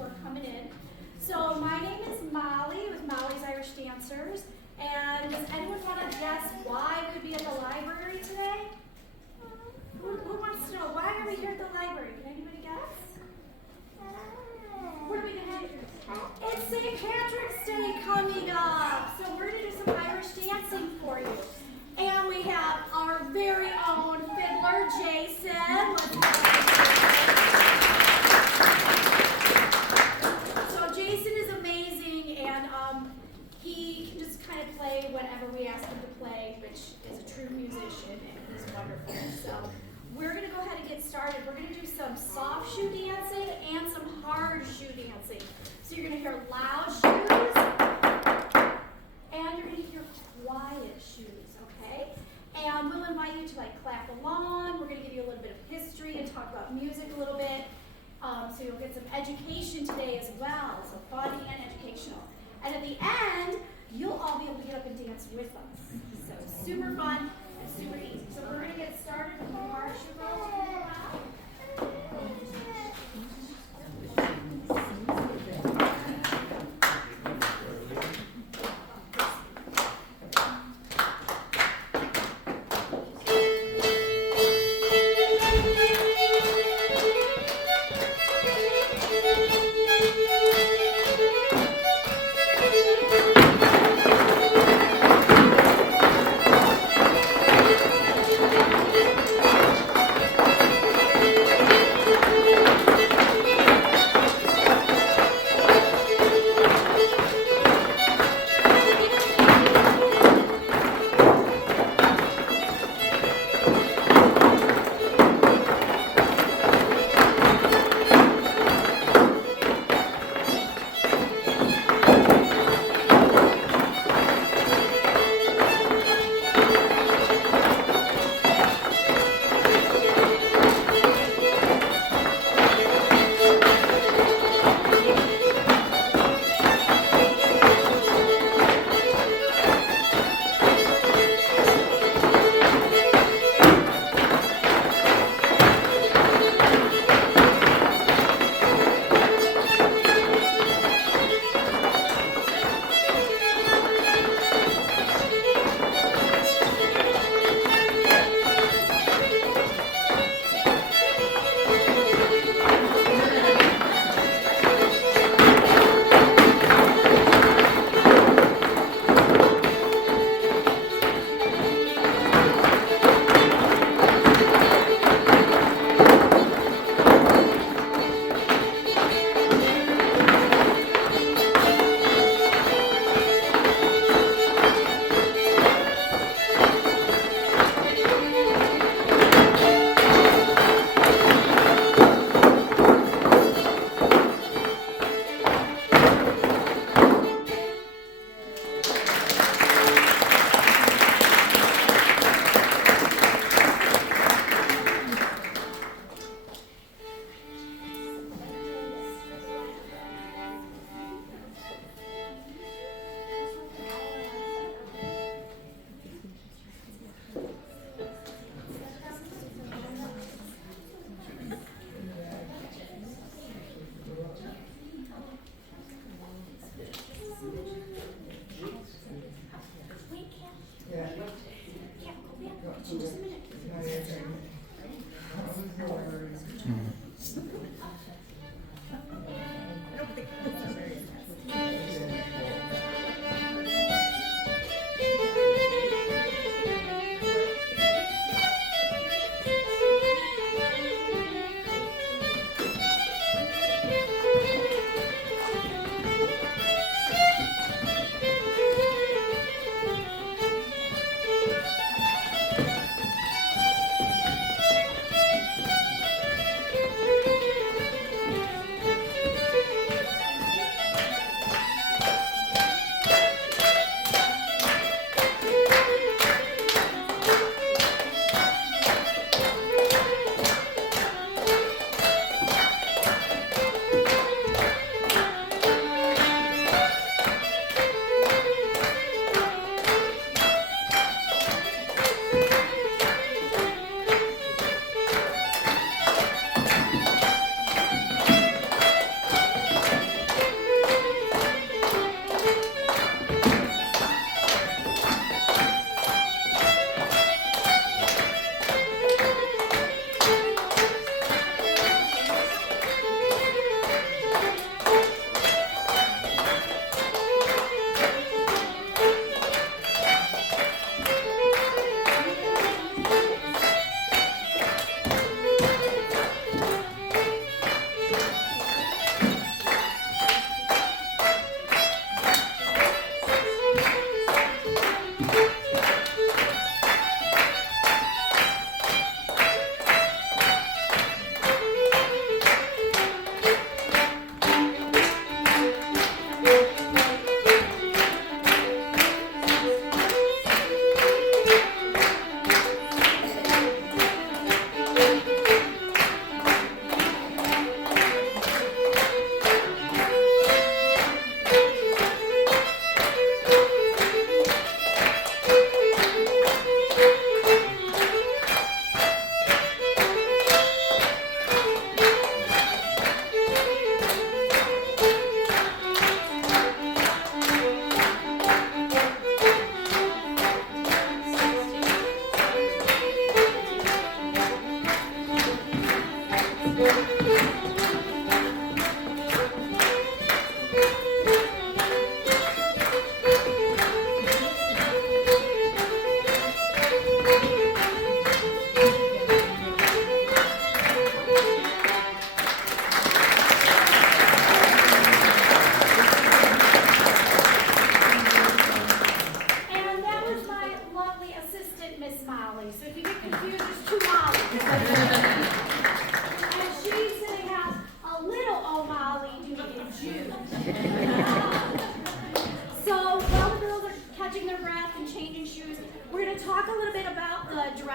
for coming in. So my name is Molly with Molly's Irish Dancers. And does anyone want to guess why we'd be at the library today? Who wants to know? Why are we here at the library? Can anybody guess? What are we going to do? It's St. Patrick's Day coming up. So we're going to do some Irish dancing for you. And we have our very own fiddler, Jason. So Jason is amazing, and he can just kind of play whenever we ask him to play, which is a true musician, and he's wonderful. So we're going to go ahead and get started. We're going to do some soft shoe dancing and some hard shoe dancing. So you're going to hear loud shoes, and you're going to hear quiet shoes, okay? And we'll invite you to clap along. We're going to give you a little bit of history and talk about music a little bit. So you'll get some education today as well. So fun and educational. And at the end, you'll all be able to get up and dance with us. So super fun and super easy. So we're going to get started with the hard shoe roll.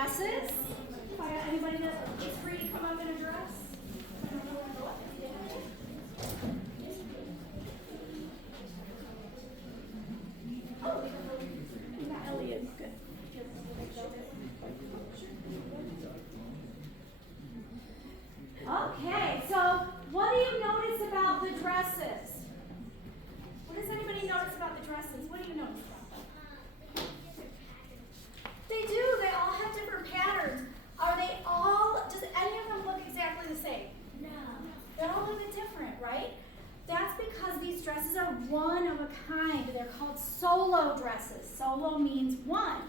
dresses. If I got anybody that is free to come up in a dress. Oh, we got Elliot. Good. Okay, so what do you notice about the dresses? What does anybody notice about the dresses? What do you notice about them? They do. They all have different patterns. Are they all, does any of them look exactly the same? No. They're all a little bit different, right? That's because these dresses are one of a kind. They're called solo dresses. Solo means one.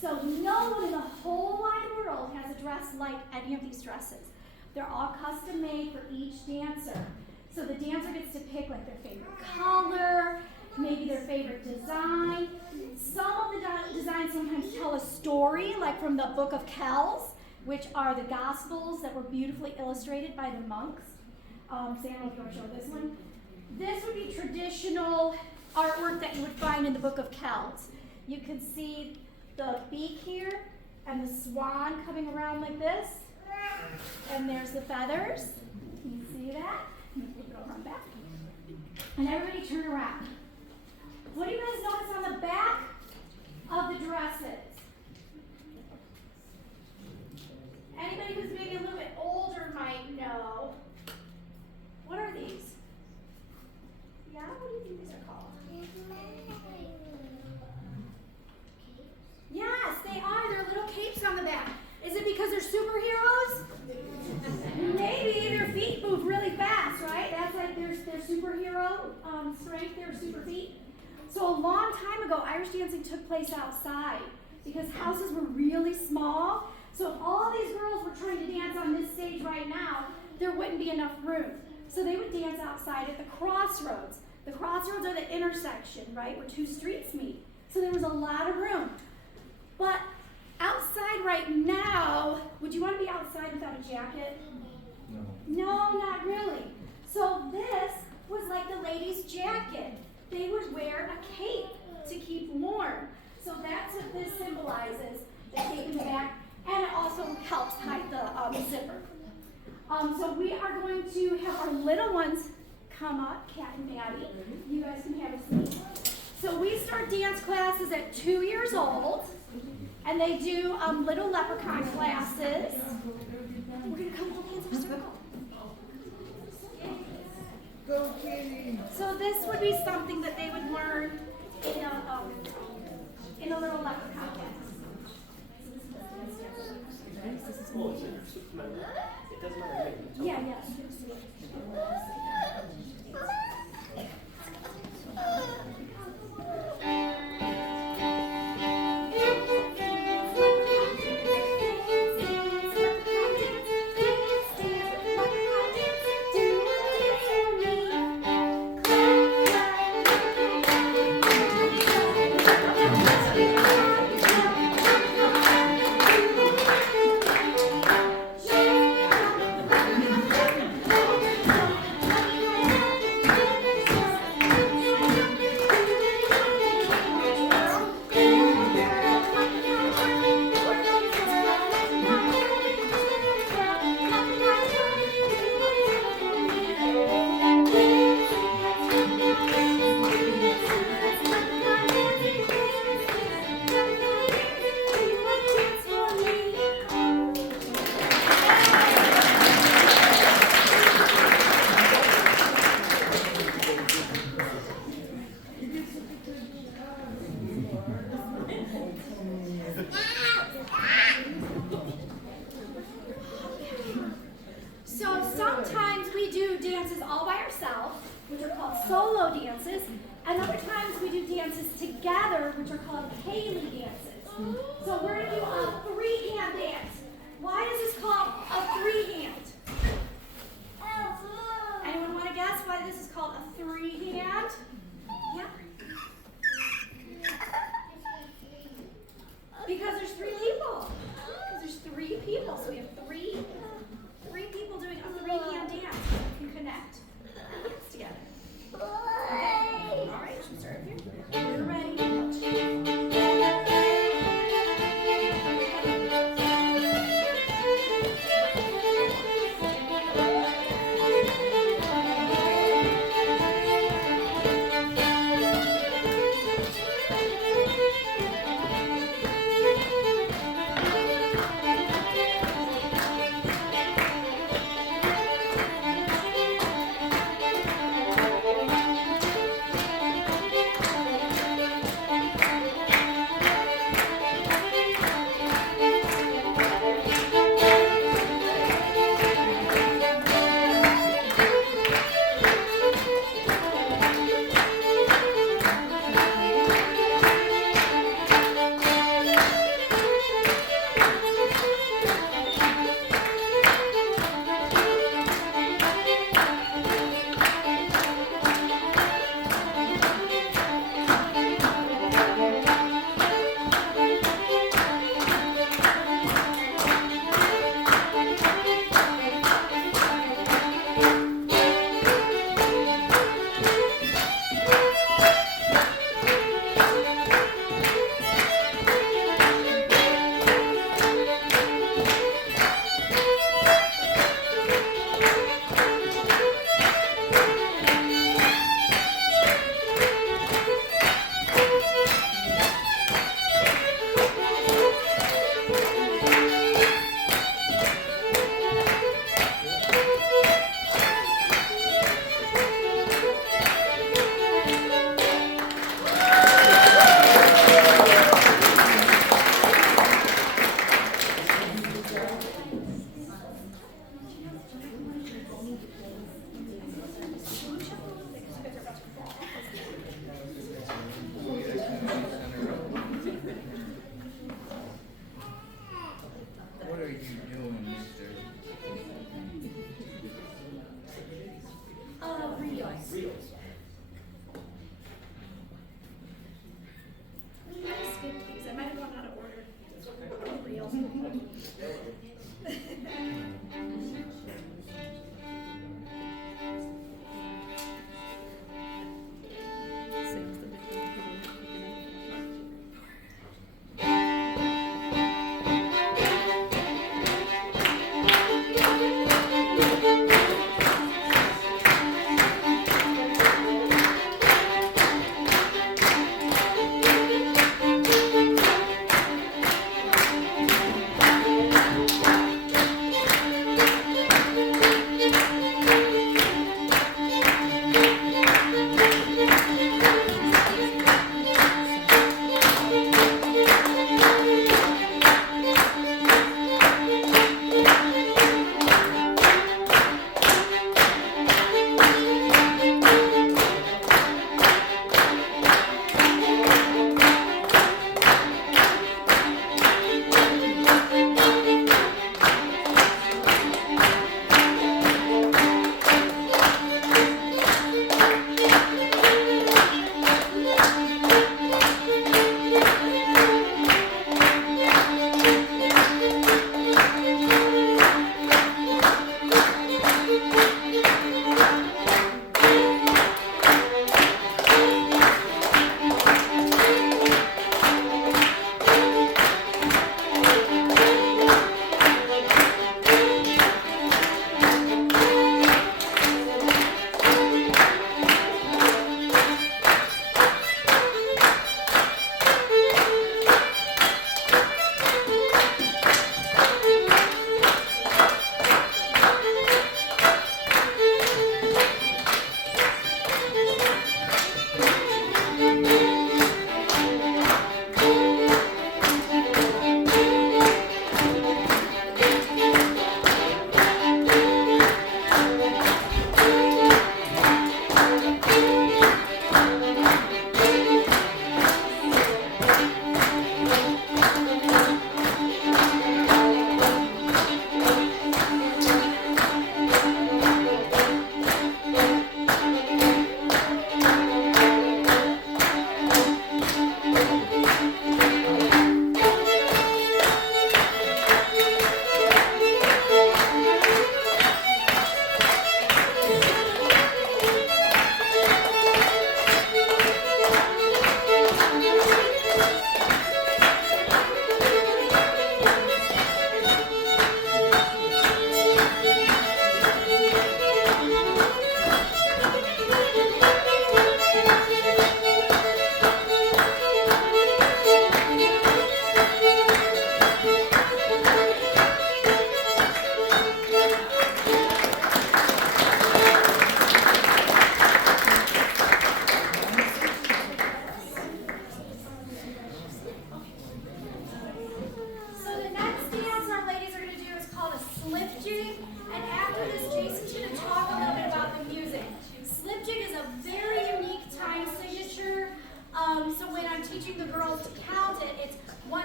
So no one in the whole wide world has a dress like any of these dresses. They're all custom made for each dancer. So the dancer gets to pick like their favorite color, maybe their favorite design. Some of the designs sometimes tell a story, like from the Book of Kells, which are the Gospels that were beautifully illustrated by the monks. Samuel, if you want to show this one. This would be traditional artwork that you would find in the Book of Kells. You can see the beak here and the swan coming around like this. And there's the feathers. Can you see that? Flip it over on back. And everybody turn around. What do you guys notice on the back of the dresses? Anybody who's maybe a little bit older might know. What are these? Yeah, what do you think these are called? Yes, they are. They're little capes on the back. Is it because they're superheroes? Maybe their feet move really fast, right? That's like their superhero strength, their super feet. So a long time ago, Irish dancing took place outside because houses were really small. So if all these girls were trying to dance on this stage right now, there wouldn't be enough room. So they would dance outside at the crossroads. The crossroads are the intersection, right, where two streets meet. So there was a lot of room. But outside right now, would you want to be outside without a jacket? No, not really. So this was like the ladies' jacket. They would wear a cape to keep warm. So that's what this symbolizes, the cape in the back, and it also helps hide the zipper. So we are going to have our little ones come up, Kat and Maddie. You guys can have a seat. So we start dance classes at 2 years old. And they do little leprechaun classes. We're going to come to dance in a circle. Go, Kitty. So this would be something that they would learn in a little leprechaun class. Yeah, yeah. Solo dances, and other times we do dances together, which are called Kaylee dances. So we're going to do a three-hand dance. Why is this called a three-hand? Anyone want to guess why this is called a three-hand? Yeah? Because there's three people. Because there's three people, so we have three people doing a three-hand dance. You can connect and dance together. Okay. All right, should we start here? We're ready.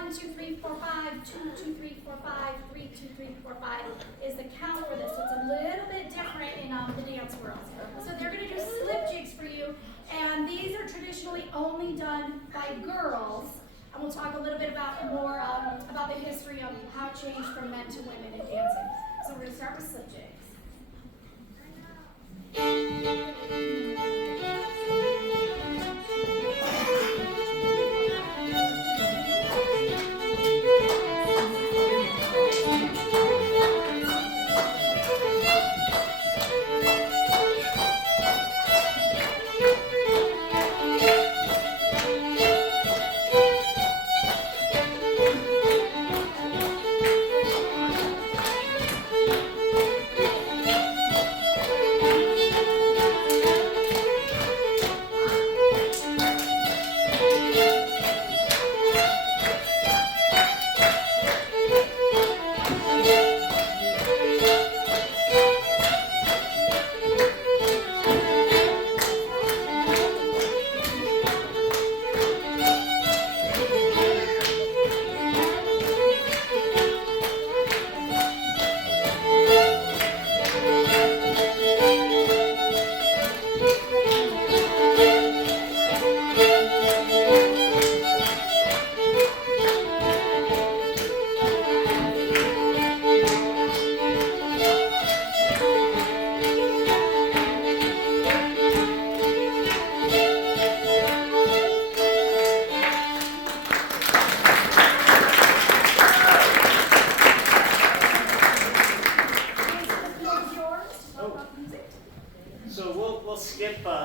1, 2, 3, 4, 5, 2, 2, 3, 4, 5, 3, 2, 3, 4, 5 is the count for this. So it's a little bit different in the dance world. So they're going to do slip jigs for you, and these are traditionally only done by girls. And we'll talk a little bit more about the history of how it changed from men to women in dancing. So we're going to start with slip jigs.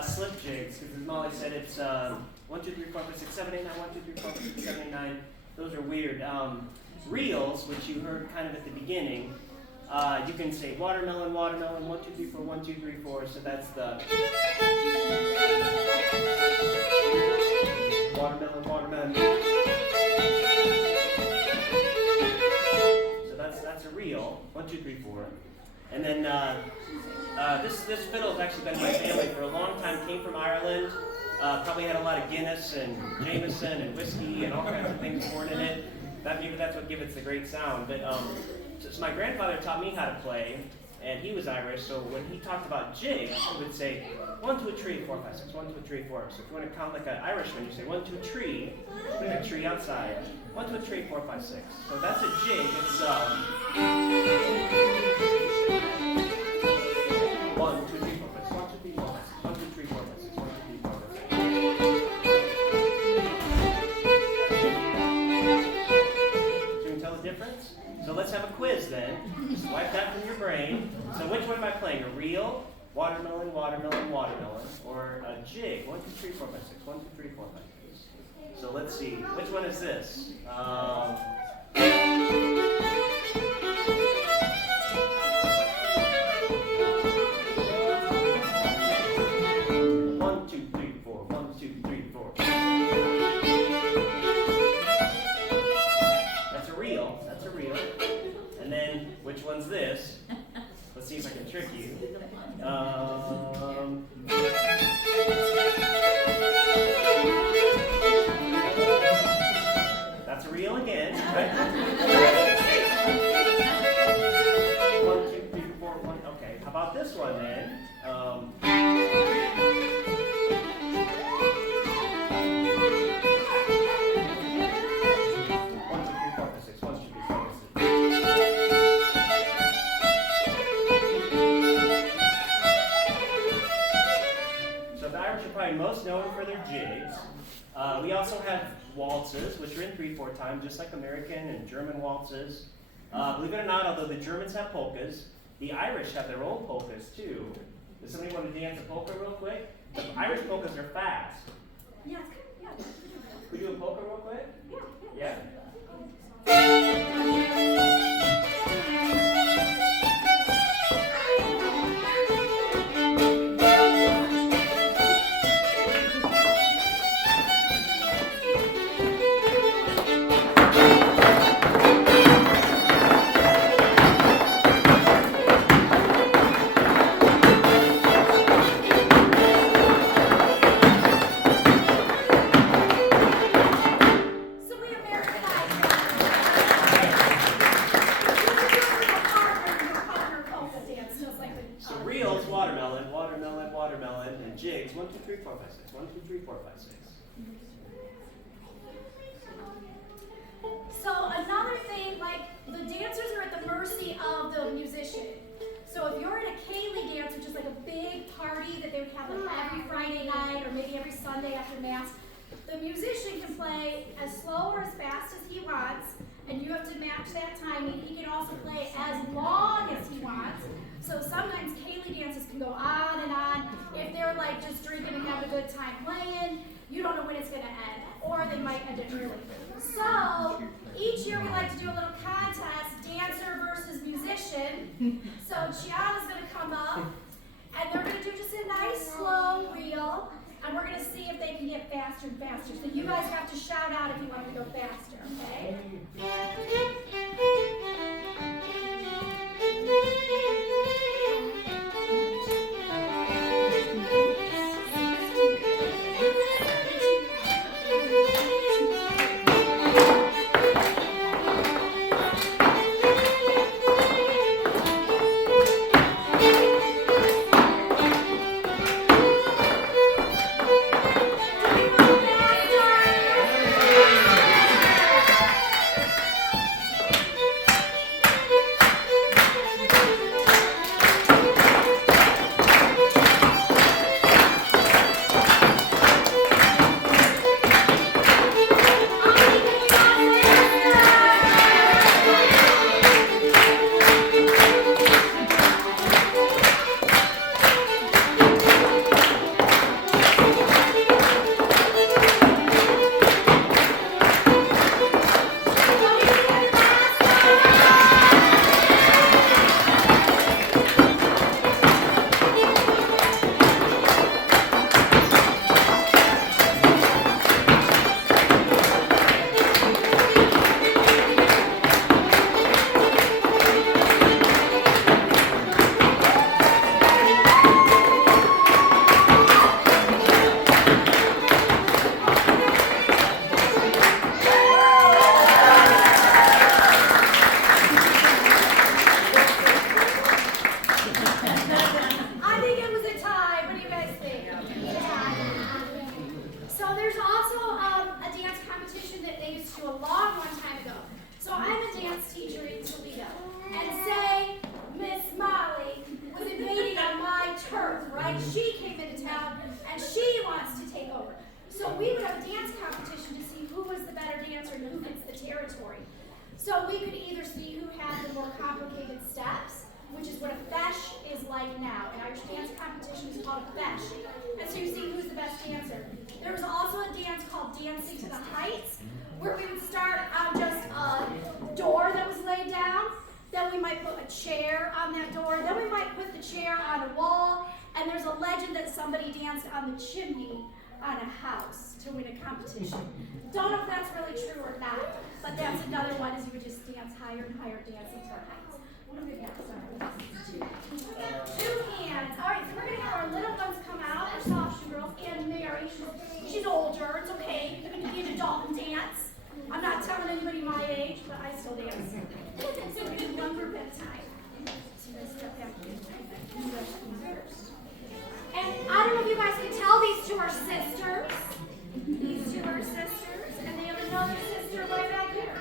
Slip jigs, because as Molly said, it's 1, 2, 3, 4, 5, 6, 7, 8, 9, 1, 2, 3, 4, 5, 6, 7, 8, 9. Those are weird. Reels, which you heard kind of at the beginning, you can say watermelon, watermelon, 1, 2, 3, 4, 1, 2, 3, 4. So that's the watermelon, watermelon. So that's a reel, 1, 2, 3, 4. And then this fiddle has actually been in my family for a long time. Came from Ireland. Probably had a lot of Guinness and Jameson and whiskey and all kinds of things poured in it. Maybe that's what gives it the great sound. But so my grandfather taught me how to play, and he was Irish. So when he talked about jigs, he would say 1, 2, 3, 4, 5, 6. 1, 2, 3, 4. So if you want to count like an Irishman, you say 1, 2, tree. Put a tree outside. 1, 2, 3, 4, 5, 6. So that's a jig. It's 1, 2, 3, 4, 5, 6. 1, 2, 3, 4, 5, 6. 1, 2, 3, 4, 5, 6. 1, 2, 3, 4, 5, 6. So you can tell the difference? So let's have a quiz then. Just wipe that from your brain. So which one am I playing? A reel, watermelon, watermelon, watermelon, or a jig? 1, 2, 3, 4, 5, 6. 1, 2, 3, 4, 5, 6. So let's see. Which one is this? 1, 2, 3, 4. 1, 2, 3, 4. That's a reel. That's a reel. And then which one's this? Let's see if I can trick you. That's a reel again. Right? 1, 2, 3, 4, 1. Okay. How about this one then? 1, 2, 3, 4, 5, 6. 1, 2, 3, 4, 5, 6. So the Irish are probably most known for their jigs. We also have waltzes, which are in 3/4 time, just like American and German waltzes. Believe it or not, although the Germans have polkas, the Irish have their own polkas too. Does somebody want to dance a polka real quick? The Irish polkas are fast. Yeah, it's good. Yeah. We do a polka real quick? Yeah? So we Americanize 1, 2, 3, 4, 5, 6. 1, 2, 3, 4, 5, 6. So another thing, like the dancers are at the mercy of the musician. So if you're in a Kaylee dance, which is like a big party that they would have like every Friday night or maybe every Sunday after Mass, the musician can play as slow or as fast as he wants, and you have to match that timing. He can also play as long as he wants. So sometimes Kaylee dances can go on and on. If they're like just drinking and having a good time playing, you don't know when it's going to end, or they might end it early. So each year we like to do a little contest, dancer versus musician. So Gianna's going to come up, and they're going to do just a nice slow reel, and we're going to see if they can get faster and faster. So you guys have to shout out if you want to go faster, okay? So we could either see who had the more complicated steps, which is what a fesh is like now. An Irish dance competition is called a fesh. And so you see who's the best dancer. There was also a dance called Dancing to the Heights, where we would start on just a door that was laid down. Then we might put a chair on that door. Then we might put the chair on a wall. And there's a legend that somebody danced on the chimney on a house to win a competition. Don't know if that's really true or not, but that's another one, is you would just dance higher and higher, dancing to the heights. What do we got? Sorry. Two hands. All right, so we're going to have our little ones come out, our soft shoe girls, and Mary. She's older. It's okay. You're going to be an adult and dance. I'm not telling anybody my age, but I still dance. So we're going to do one group at a time. So you guys step back in. And I don't know if you guys can tell, these two are sisters. These two are sisters, and they have another sister right back here.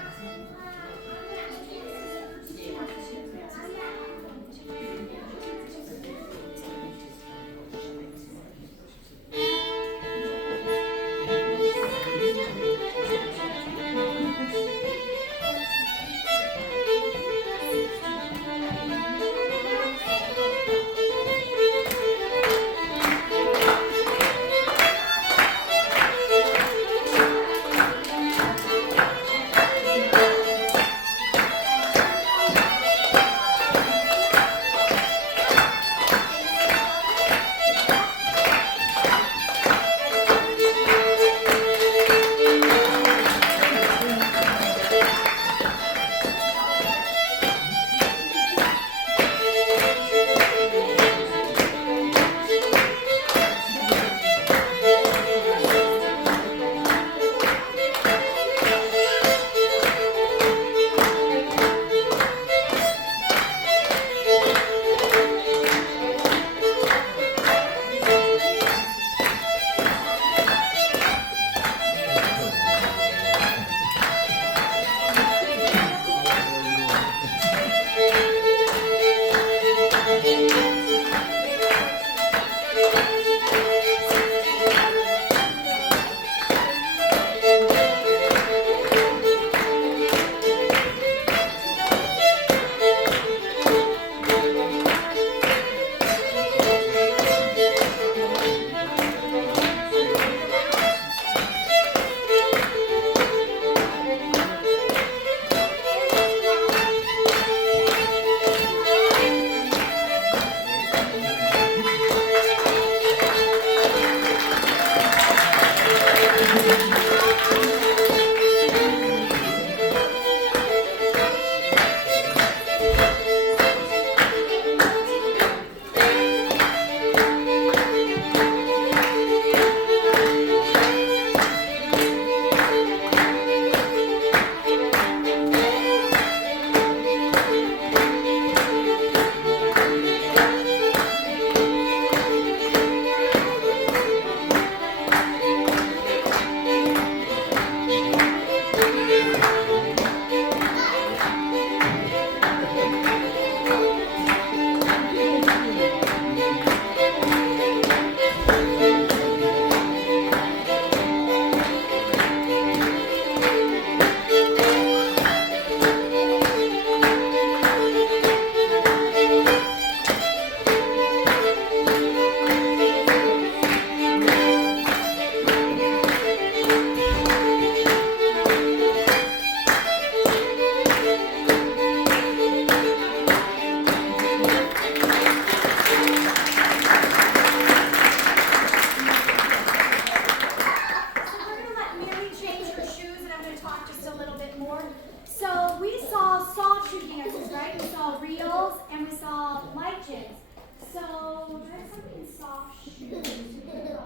Josie,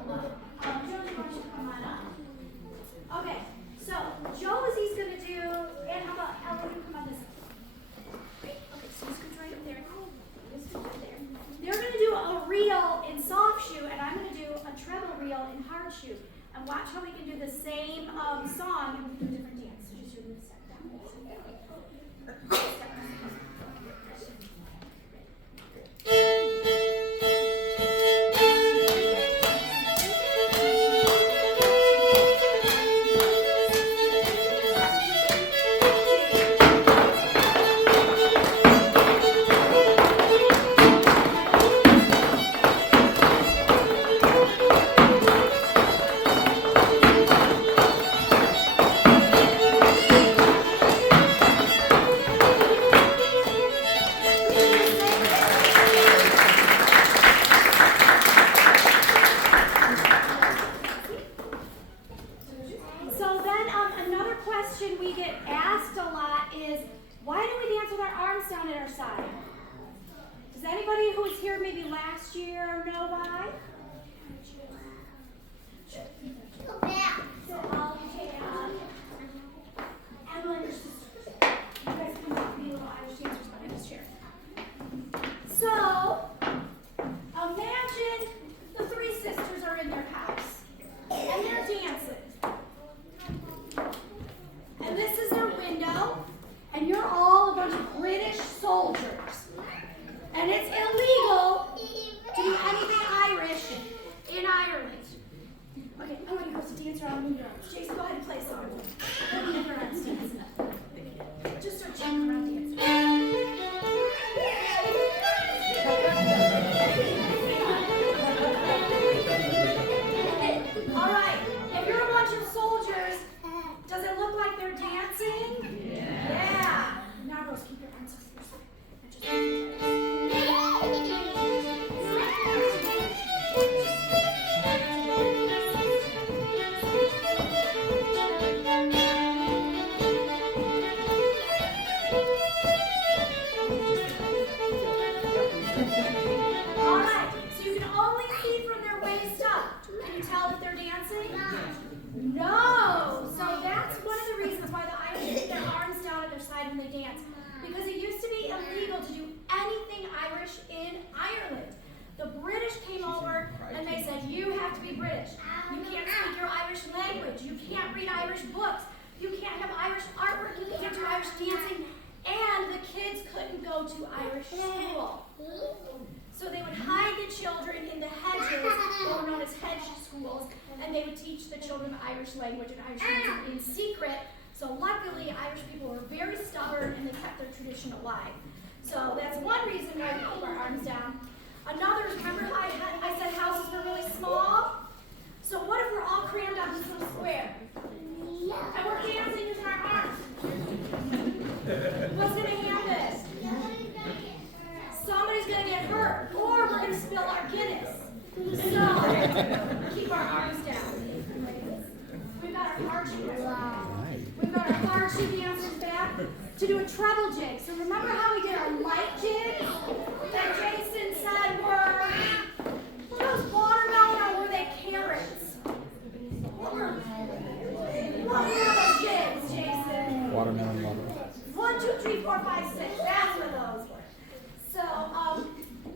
why don't you come on up? Okay, so Josie's gonna do, and how about Ellen, you come on this side. Great, okay, so you scoot right up there. You scoot right there. They're gonna do a reel in soft shoe, and I'm gonna do a treble reel in hard shoe. And watch how we can do the same song and we can do a different dance. So just remove step down. So then another question we get asked a lot is, why do we dance with our arms down at our side? Does anybody who was here maybe last year know why? So I'll take Emma and your sisters. You guys come up, be little Irish dancers behind this chair. So imagine the three sisters are in their house and they're dancing. And this is their window, and you're all a bunch of British soldiers. And it's illegal to do anything Irish in Ireland. Okay, I want you girls to dance around with your arms. Jason, go ahead and play a song. Go with your arms dancing. Just start jumping around dancing. All right, if you're a bunch of soldiers, does it look like they're dancing? Yeah. Now, girls, keep your arms to your side. And just all right, so you can only see from their waist up. Can you tell if they're dancing? No. So that's one of the reasons why the Irish put their arms down at their side when they dance. Because it used to be illegal to do anything Irish in Ireland. The British came over and they said, you have to be British. You can't speak your Irish language. You can't read Irish books. You can't have Irish artwork. You can't do Irish dancing. And the kids couldn't go to Irish school. So they would hide the children in the hedges, what were known as hedge schools, and they would teach the children the Irish language and Irish dancing in secret. So luckily, Irish people were very stubborn and they kept their tradition alive. So that's one reason why we keep our arms down. Another is, remember how I said houses were really small? So what if we're all crammed on this little square? And we're dancing with our arms. What's going to happen? Somebody's going to get hurt, or we're going to spill our Guinness. So, keep our arms down. We've got our hard shoe. We've got our hard shoe dancers back to do a treble jig. So remember how we did our light jigs that Jason said were those watermelon, or were they carrots? What were those jigs, Jason? Watermelon water. 1, 2, 3, 4, 5, 6. That's what those were. So,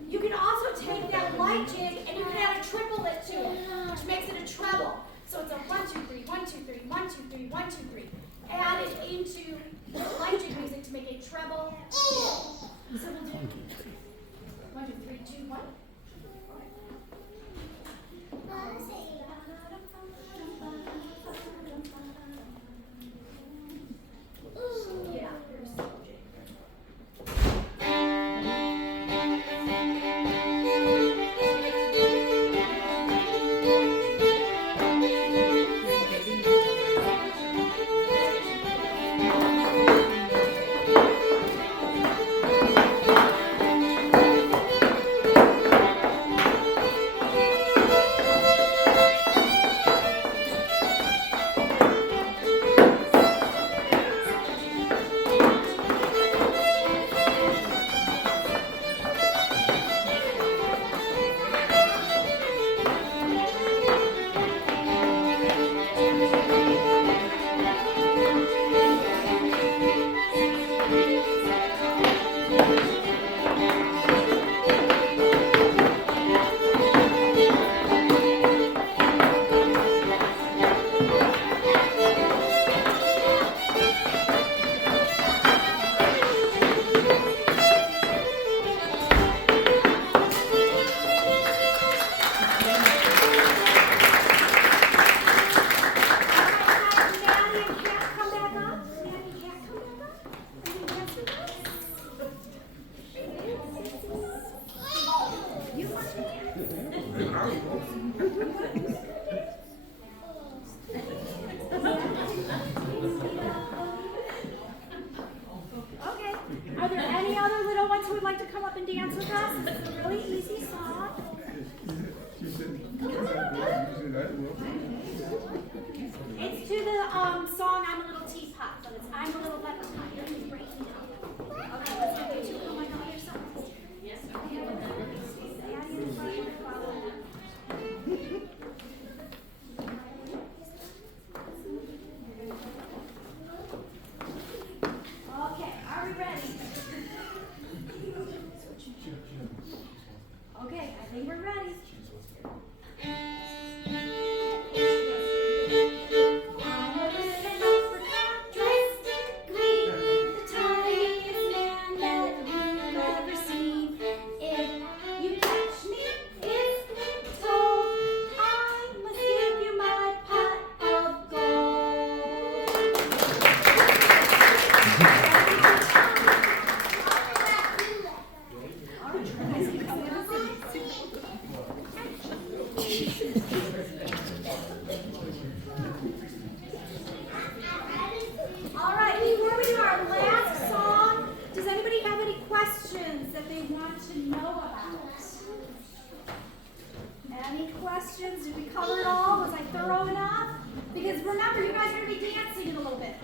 you can also take that light jig and you can add a triplet to it, which makes it a treble. So it's a 1, 2, 3, 1, 2, 3, 1, 2, 3, 1, 2, 3. Add it into the light jig music to make a treble. So we'll do 1, 2, 3, 2, 1. Yeah, here's the jig. Okay. Are there any other little ones who would like to come up and dance with us? It's a really easy song. She said, It's to the song "I'm a Little Teapot," so it's "I'm a Little Pepper Pot." You're gonna be breaking out. Okay, let's get you to one of your songs. Yes. Okay, are we ready? Okay, I think we're ready. All right, before we do our last song, does anybody have any questions that they want to know about? Any questions? Did we cover it all? Was I thorough enough? Because remember, you guys are going to be dancing in a little bit.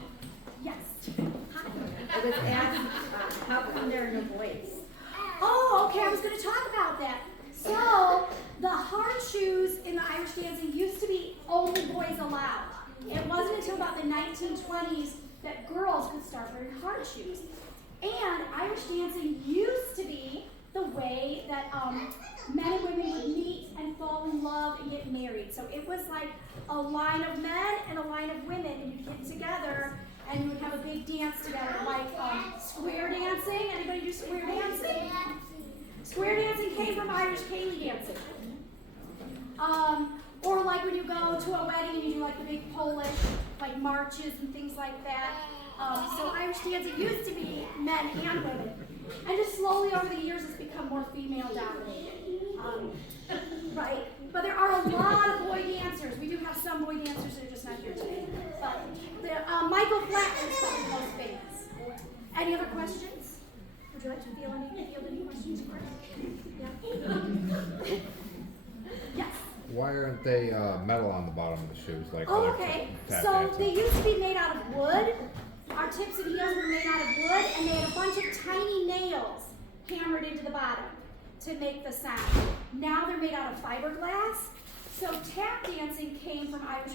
Yes. It was asked, how come there are no boys? Oh, okay, I was going to talk about that. So, the hard shoes in the Irish dancing used to be only boys allowed. It wasn't until about the 1920s that girls could start wearing hard shoes. And Irish dancing used to be the way that men and women would meet and fall in love and get married. So it was like a line of men and a line of women, and you'd get together and you would have a big dance together, like square dancing. Anybody do square dancing? Square dancing came from Irish Cayley dancing. Or like when you go to a wedding and you do like the big Polish like marches and things like that. So Irish dancing used to be men and women. And just slowly over the years it's become more female dominated. Right? But there are a lot of boy dancers. We do have some boy dancers that are just not here today. But Michael Flack is probably the most famous. Any other questions? Would you like to field any questions for us? Yeah. Yes. Why aren't they metal on the bottom of the shoes like Oh, other okay. tap So dancing? they used to be made out of wood. Our tips and heels were made out of wood, and they had a bunch of tiny nails hammered into the bottom to make the sound. Now they're made out of fiberglass. So tap dancing came from Irish